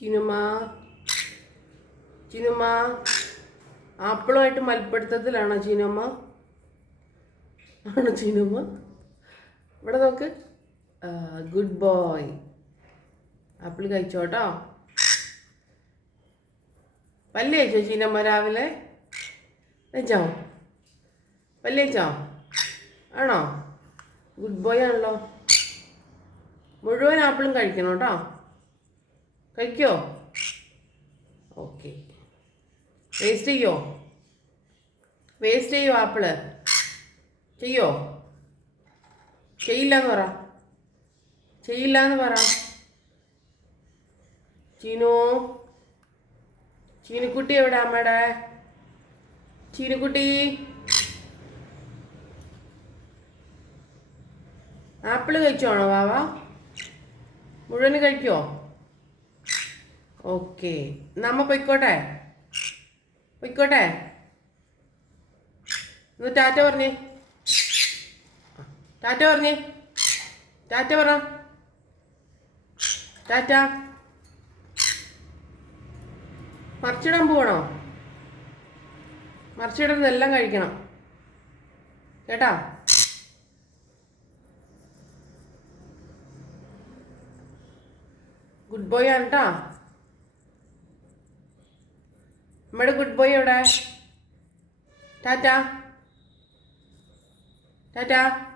ചിനുമ ചിനുമ. ആപ്പിളുമായിട്ട് മൽപ്പിടുത്തത്തിലാണോ ചിനുമ? ആണോ ചിനുമ? ഇവിടെ നോക്ക്. ഗുഡ് ബോയ് ആപ്പിൾ കഴിച്ചോട്ടോ. പല്ല് കഴിച്ചോ ചീനമ്മ രാവിലെ? കഴിച്ചോ? പല്ല് കഴിച്ചോ? ആണോ? ഗുഡ് ബോയ് ആണല്ലോ. മുഴുവൻ ആപ്പിളും കഴിക്കണം കേട്ടോ. കഴിക്കോ? ഓക്കെ വേസ്റ്റ് ചെയ്യോ? വേസ്റ്റ് ചെയ്യോ ആപ്പിൾ? ചെയ്യോ? ചെയ്യില്ല എന്ന് പറ. ചെയ്യില്ല എന്ന് പറ. ചീനു. ചീനിക്കുട്ടി എവിടെ അമ്മയുടെ? ചീനിക്കുട്ടി. ആപ്പിൾ കഴിച്ചോണോ വാവ? മുഴുവൻ കഴിക്കുമോ ഓക്കെ. നമ്മ പൊയ്ക്കോട്ടെ? പൊയ്ക്കോട്ടെ? ഒന്ന് ടാറ്റ പറഞ്ഞേ. ടാറ്റ പറഞ്ഞേ. ടാറ്റ പറ. ടാറ്റ. മറിച്ചിടാൻ പോകണോ മറിച്ചിടുന്നതെല്ലാം കഴിക്കണം. കേട്ടാ? ഗുഡ് ബോയ് ആണ് കേട്ടാ നമ്മുടെ ഗുഡ് ബോയ് എവിടെ? ടാറ്റ. ടാറ്റ.